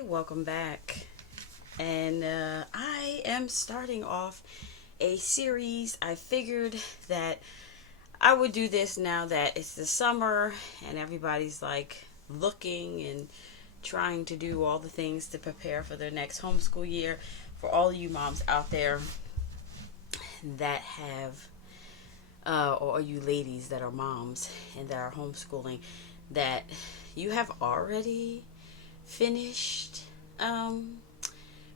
Hi, welcome back. And I am starting off a series. I figured that I would do this now that it's the summer and everybody's like looking and trying to do all the things to prepare for their next homeschool year. For all you moms out there that have, or you ladies that are moms and that are homeschooling, that you have already finished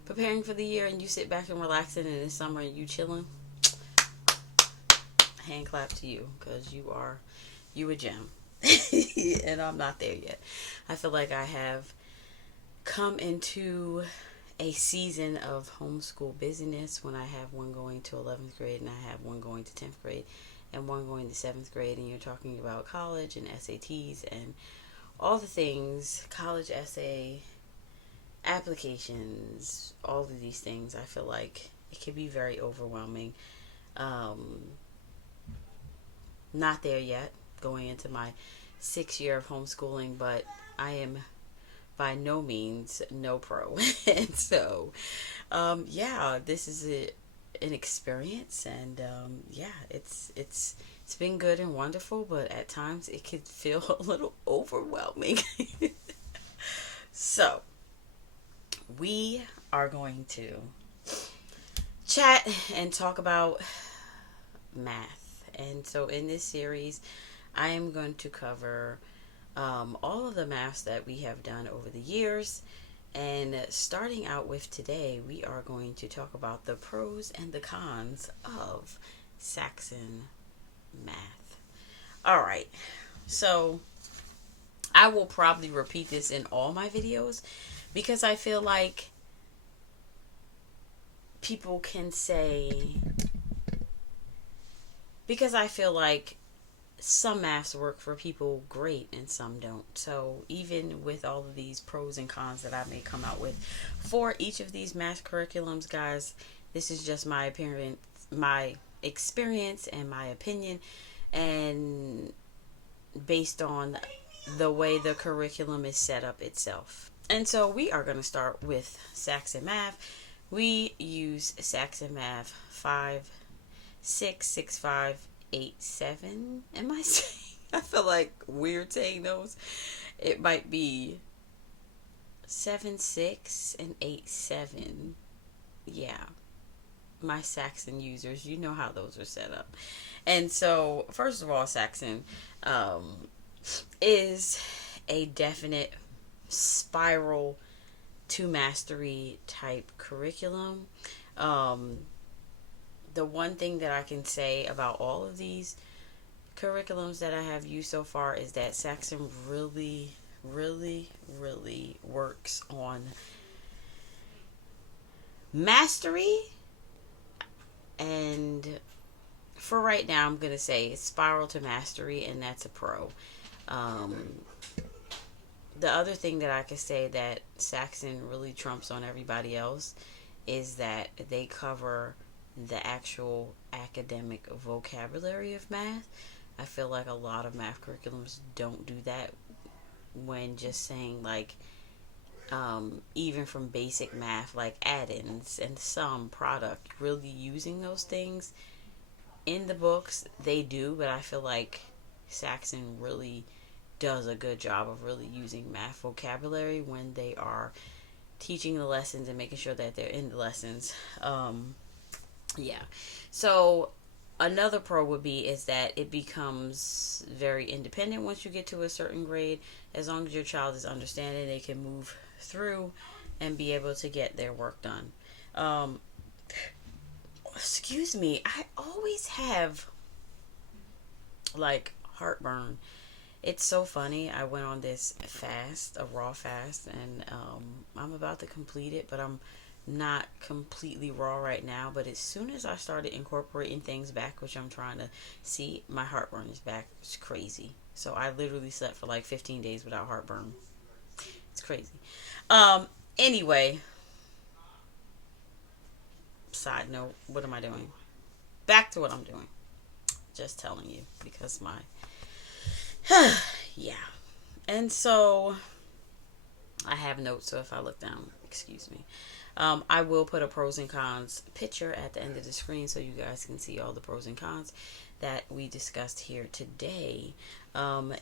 preparing for the year and you sit back and relaxing in the summer and you chilling, hand clap to you because you a gem. And I'm not there yet. I feel like I have come into a season of homeschool busyness when I have one going to 11th grade and I have one going to 10th grade and one going to 7th grade, and you're talking about college and SATs and all the things, college essay applications, all of these things. I feel like it can be very overwhelming. Not there yet, going into my 6th year of homeschooling, but I am by no means no pro. And so, this is an experience, and it's been good and wonderful, but at times it can feel a little overwhelming. So, we are going to chat and talk about math. And so in this series, I am going to cover all of the maths that we have done over the years. And starting out with today, we are going to talk about the pros and the cons of Saxon math. All right. So I will probably repeat this in all my videos because I feel like people can say, because I feel like some maths work for people great and some don't. So even with all of these pros and cons that I may come out with for each of these math curriculums, guys, this is just my experience and my opinion, and based on the way the curriculum is set up itself. And so we are going to start with Saxon math. We use Saxon math 5, 6, 6, 5, 8, 7. Am I saying? I feel like weird saying those. It might be 7, 6, and 8, 7. Yeah. My Saxon users, you know how those are set up. And so, first of all, Saxon is a definite spiral to mastery type curriculum. The one thing that I can say about all of these curriculums that I have used so far is that Saxon really, really, really works on mastery. And for right now, I'm going to say it's spiral to mastery, and that's a pro. The other thing that I could say that Saxon really trumps on everybody else is that they cover the actual academic vocabulary of math. I feel like a lot of math curriculums don't do that when just saying like even from basic math like add-ins and sum, product, really using those things in the books. They do, but I feel like Saxon really does a good job of really using math vocabulary when they are teaching the lessons and making sure that they're in the lessons. So another pro would be is that it becomes very independent once you get to a certain grade. As long as your child is understanding, they can move through and be able to get their work done. Excuse me, I always have like heartburn. It's so funny. I went on this fast, a raw fast, and I'm about to complete it, but I'm not completely raw right now. But as soon as I started incorporating things back, which I'm trying to see, my heartburn is back. It's crazy. So I literally slept for like 15 days without heartburn. It's crazy. Anyway, side note, what am I doing? Back to what I'm doing. Just telling you because my yeah. And so I have notes, so if I look down, excuse me. I will put a pros and cons picture at the end of the screen so you guys can see all the pros and cons that we discussed here today.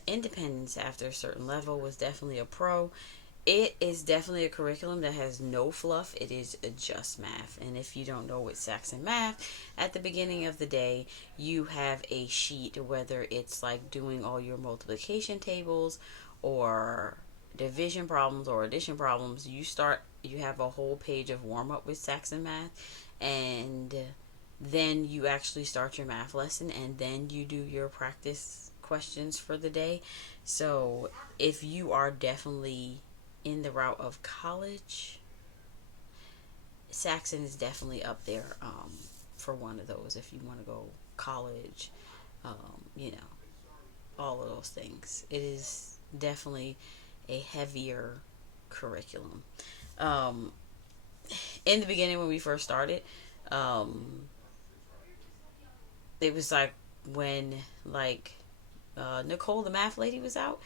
Independence after a certain level was definitely a pro. It is definitely a curriculum that has no fluff. It is just math. And if you don't know what Saxon math, at the beginning of the day, you have a sheet, whether it's like doing all your multiplication tables or division problems or addition problems. You have a whole page of warm up with Saxon math, and then you actually start your math lesson, and then you do your practice questions for the day. So if you are definitely in the route of college, Saxon is definitely up there for one of those. If you want to go college, you know, all of those things. It is definitely a heavier curriculum. Um, in the beginning, when we first started, um, it was like when Nicole, the math lady, was out.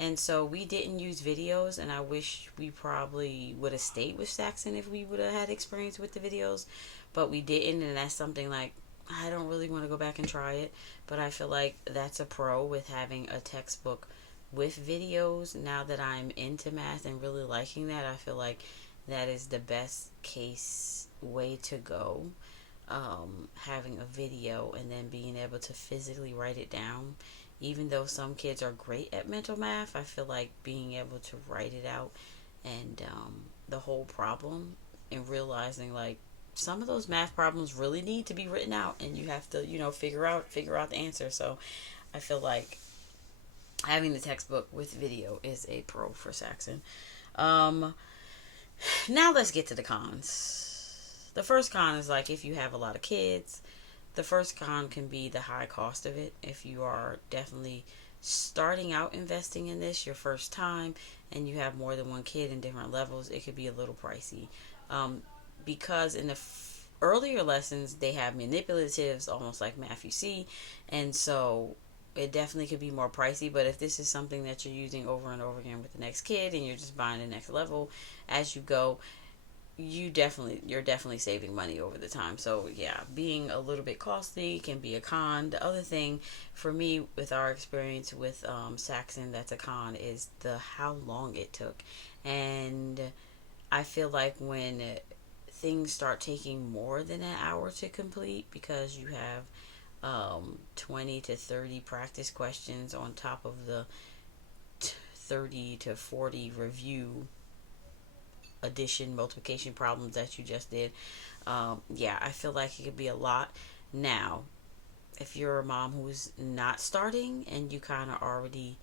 And so we didn't use videos, and I wish we probably would have stayed with Saxon if we would have had experience with the videos, but we didn't, and that's something like I don't really want to go back and try it, but I feel like that's a pro with having a textbook with videos. Now that I'm into math and really liking that, I feel like that is the best case way to go. Having a video and then being able to physically write it down. Even though some kids are great at mental math, I feel like being able to write it out and the whole problem, and realizing like some of those math problems really need to be written out, and you have to, figure out the answer. So I feel like having the textbook with video is a pro for Saxon. Now let's get to the cons. The first con is like if you have a lot of kids. The first con can be the high cost of it. If you are definitely starting out investing in this your first time and you have more than one kid in different levels, it could be a little pricey. Because in the earlier lessons, they have manipulatives, almost like Math You See, and so it definitely could be more pricey. But if this is something that you're using over and over again with the next kid and you're just buying the next level as you go, you're definitely saving money over the time. So yeah, being a little bit costly can be a con. The other thing for me with our experience with Saxon that's a con is the how long it took. And I feel like when things start taking more than an hour to complete, because you have 20 to 30 practice questions on top of the 30 to 40 review addition multiplication problems that you just did. I feel like it could be a lot. Now, if you're a mom who's not starting and you kind of already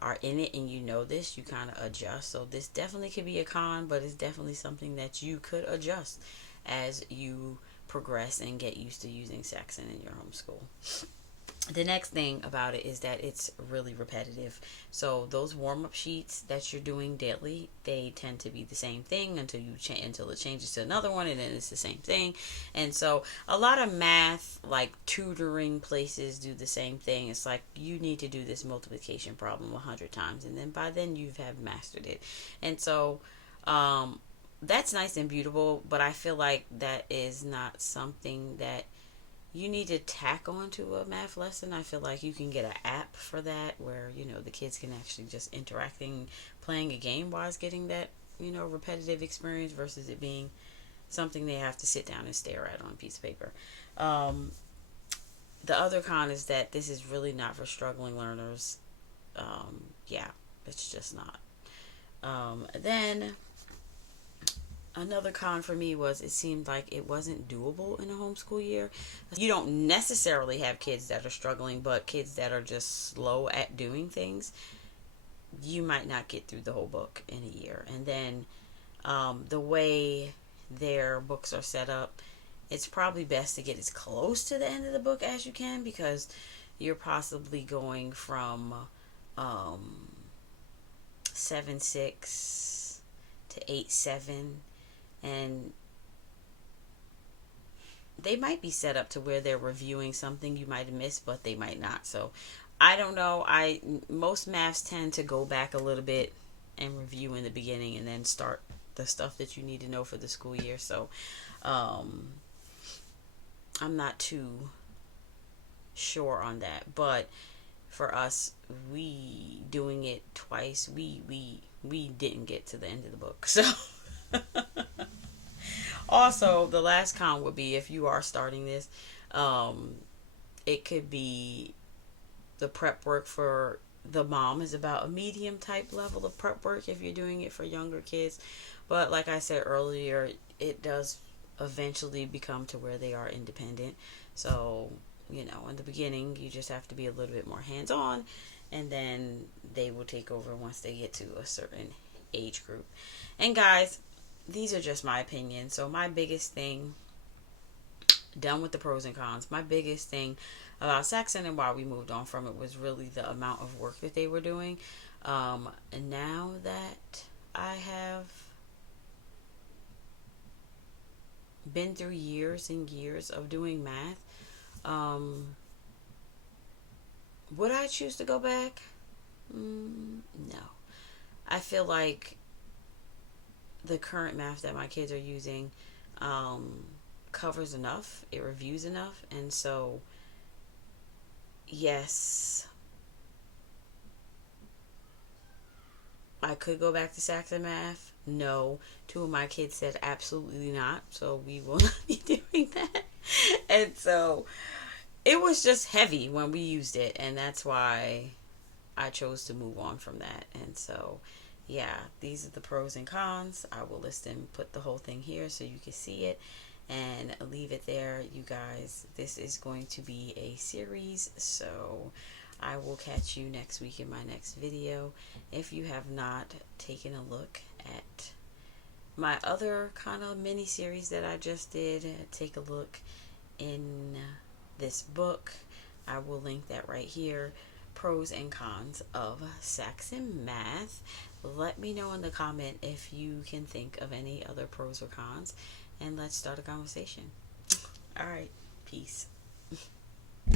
are in it and you know this, you kind of adjust. So this definitely could be a con, but it's definitely something that you could adjust as you progress and get used to using Saxon in your homeschool. The next thing about it is that it's really repetitive. So those warm-up sheets that you're doing daily, they tend to be the same thing until it changes to another one, and then it's the same thing. And so a lot of math, like tutoring places, do the same thing. It's like you need to do this multiplication problem 100 times, and then by then you have mastered it. And so that's nice and beautiful, but I feel like that is not something that you need to tack onto a math lesson. I feel like you can get an app for that where, the kids can actually just interacting, playing a game while it's getting that, repetitive experience versus it being something they have to sit down and stare at on a piece of paper. The other con is that this is really not for struggling learners. It's just not. Then another con for me was it seemed like it wasn't doable in a homeschool year. You don't necessarily have kids that are struggling, but kids that are just slow at doing things, you might not get through the whole book in a year. And then the way their books are set up, it's probably best to get as close to the end of the book as you can, because you're possibly going from 7-6 to 8-7. And they might be set up to where they're reviewing something you might have missed, but they might not. So I don't know. Most maths tend to go back a little bit and review in the beginning and then start the stuff that you need to know for the school year. So I'm not too sure on that, but for us, we doing it twice, we didn't get to the end of the book. So also the last con would be, if you are starting this, it could be the prep work for the mom is about a medium type level of prep work if you're doing it for younger kids. But like I said earlier, it does eventually become to where they are independent. So, you know, in the beginning, you just have to be a little bit more hands-on, and then they will take over once they get to a certain age group. And guys, these are just my opinions. So my biggest thing, done with the pros and cons, my biggest thing about Saxon and why we moved on from it was really the amount of work that they were doing. And now that I have been through years and years of doing math, would I choose to go back? No. I feel like the current math that my kids are using covers enough, it reviews enough, and so yes, I could go back to Saxon math. No, two of my kids said absolutely not, so we will not be doing that. And so it was just heavy when we used it, and that's why I chose to move on from that. And so yeah, these are the pros and cons. I will list them, put the whole thing here so you can see it, and leave it there. You guys, this is going to be a series, so I will catch you next week in my next video. If you have not taken a look at my other kind of mini series that I just did, take a look in this book. I will link that right here. Pros and cons of Saxon math. Let me know in the comment if you can think of any other pros or cons, and let's start a conversation. All right, peace.